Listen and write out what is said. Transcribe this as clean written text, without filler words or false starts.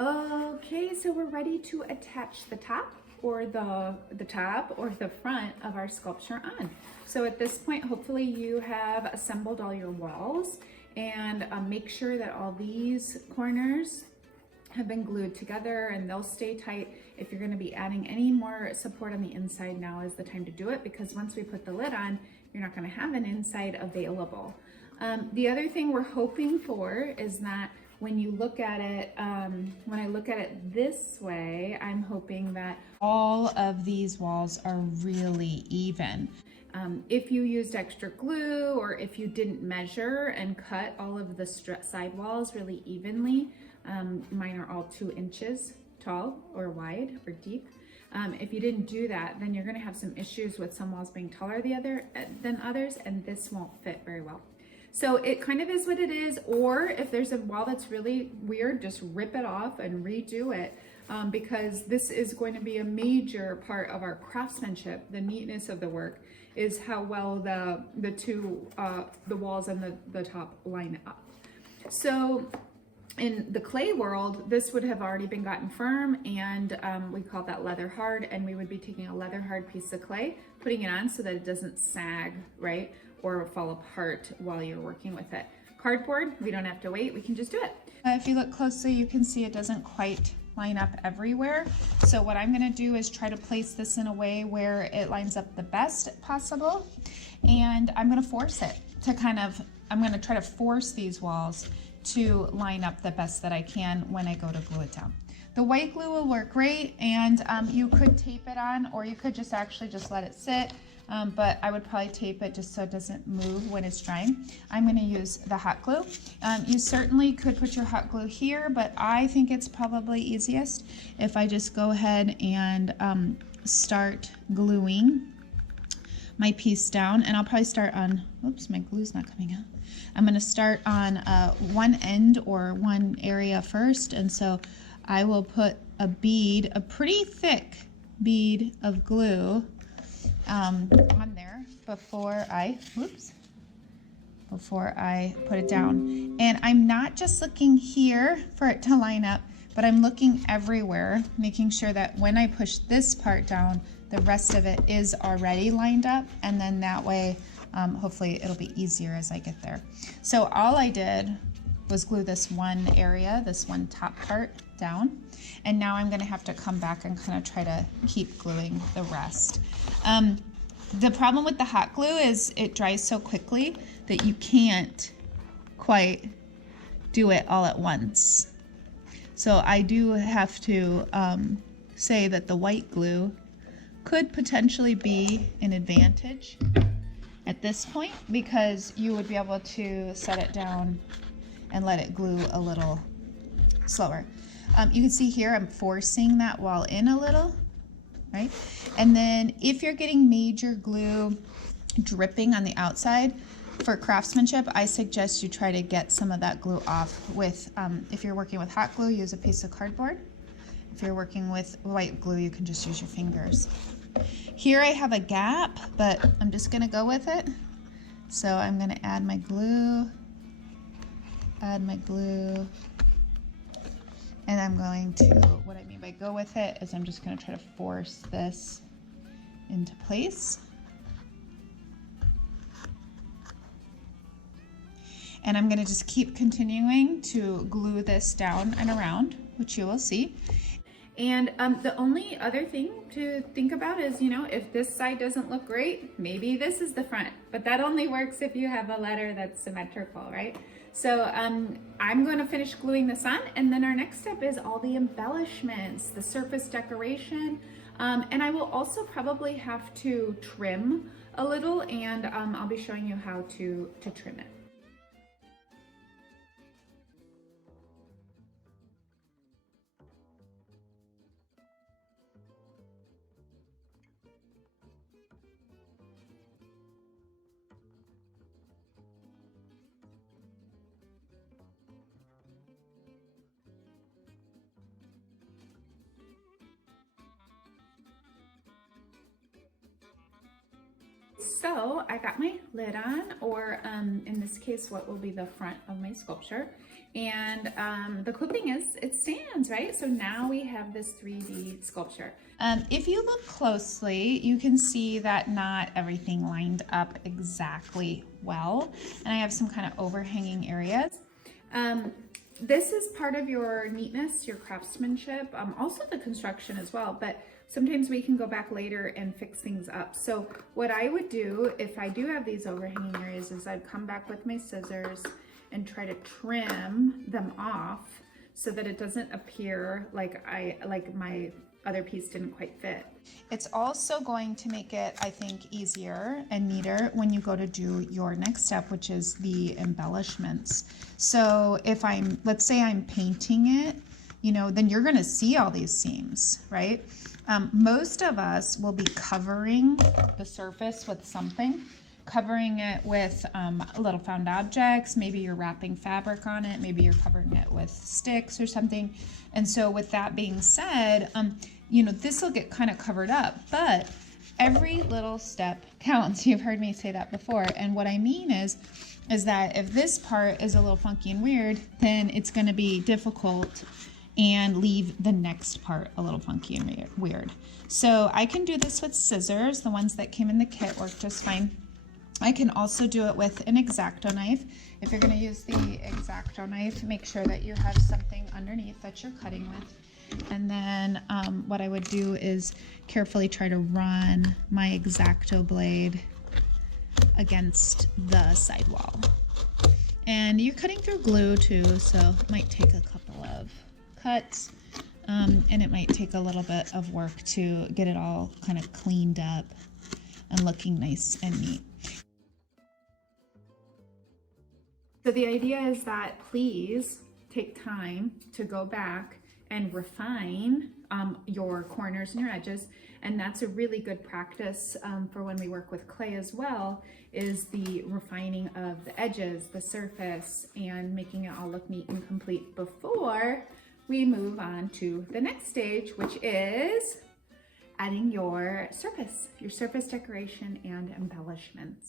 Okay, so we're ready to attach the top or the top or the front of our sculpture on. So at this point, hopefully you have assembled all your walls, and make sure that all these corners have been glued together and they'll stay tight. If you're going to be adding any more support on the inside, now is the time to do it, because once we put the lid on, you're not going to have an inside available. The other thing we're hoping for is that when you look at it, when I look at it this way, I'm hoping that all of these walls are really even. If you used extra glue, or if you didn't measure and cut all of the side walls really evenly, mine are all 2 inches tall or wide or deep. If you didn't do that, then you're going to have some issues with some walls being taller than others, and this won't fit very well. So it kind of is what it is, or if there's a wall that's really weird, just rip it off and redo it, because this is going to be a major part of our craftsmanship. The neatness of the work is how well the walls and the top line up. So in the clay world, this would have already been gotten firm, and we call that leather hard, and we would be taking a leather hard piece of clay, putting it on so that it doesn't sag, right, or fall apart while you're working with it. Cardboard, we don't have to wait, we can just do it. If you look closely, you can see it doesn't quite line up everywhere. So what I'm gonna do is try to place this in a way where it lines up the best possible, and I'm gonna force it to I'm gonna try to force these walls to line up the best that I can when I go to glue it down. The white glue will work great, and you could tape it on, or you could just let it sit, but I would probably tape it just so it doesn't move when it's drying. I'm going to use the hot glue. You certainly could put your hot glue here, but I think it's probably easiest if I just go ahead and start gluing my piece down, and I'll probably start on, oops, my glue's not coming out. I'm going to start on one end or one area first, and so I will put a bead, a pretty thick bead of glue on there before I put it down. And I'm not just looking here for it to line up, but I'm looking everywhere, making sure that when I push this part down, the rest of it is already lined up, and then that way hopefully it'll be easier as I get there. So all I did was glue this one area, this one top part down, and now I'm going to have to come back and kind of try to keep gluing the rest. The problem with the hot glue is it dries so quickly that you can't quite do it all at once. So I do have to say that the white glue could potentially be an advantage at this point, because you would be able to set it down and let it glue a little slower. You can see here I'm forcing that wall in a little, right? And then if you're getting major glue dripping on the outside, for craftsmanship, I suggest you try to get some of that glue off with, if you're working with hot glue, use a piece of cardboard. If you're working with white glue, you can just use your fingers. Here I have a gap, but I'm just gonna go with it. So I'm gonna add my glue, and I'm going to, what I mean by go with it is I'm just gonna try to force this into place. And I'm gonna just keep continuing to glue this down and around, which you will see. And the only other thing to think about is, if this side doesn't look great, maybe this is the front, but that only works if you have a letter that's symmetrical, right? So I'm going to finish gluing this on, and then our next step is all the embellishments, the surface decoration, and I will also probably have to trim a little, and I'll be showing you how to trim it. So I got my lid on, or in this case, what will be the front of my sculpture. And the cool thing is it stands, right? So now we have this 3D sculpture. If you look closely, you can see that not everything lined up exactly well. And I have some kind of overhanging areas. This is part of your neatness, your craftsmanship, also the construction as well, but sometimes we can go back later and fix things up. So what I would do if I do have these overhanging areas is I'd come back with my scissors and try to trim them off so that it doesn't appear like my other piece didn't quite fit. It's also going to make it, I think, easier and neater when you go to do your next step, which is the embellishments. So if let's say I'm painting it, you know, then you're gonna see all these seams, right? Most of us will be covering the surface with something, covering it with little found objects. Maybe you're wrapping fabric on it. Maybe you're covering it with sticks or something. And so with that being said, you know, this will get kind of covered up, but every little step counts. You've heard me say that before. And what I mean is that if this part is a little funky and weird, then it's going to be difficult and leave the next part a little funky and weird. So I can do this with scissors. The ones that came in the kit work just fine. I can also do it with an X-Acto knife. If you're going to use the X-Acto knife, make sure that you have something underneath that you're cutting with. And then what I would do is carefully try to run my X-Acto blade against the sidewall. And you're cutting through glue too, so it might take a couple of cuts. And it might take a little bit of work to get it all kind of cleaned up and looking nice and neat. So the idea is that please take time to go back and refine your corners and your edges. And that's a really good practice for when we work with clay as well, is the refining of the edges, the surface, and making it all look neat and complete before we move on to the next stage, which is adding your surface decoration and embellishments.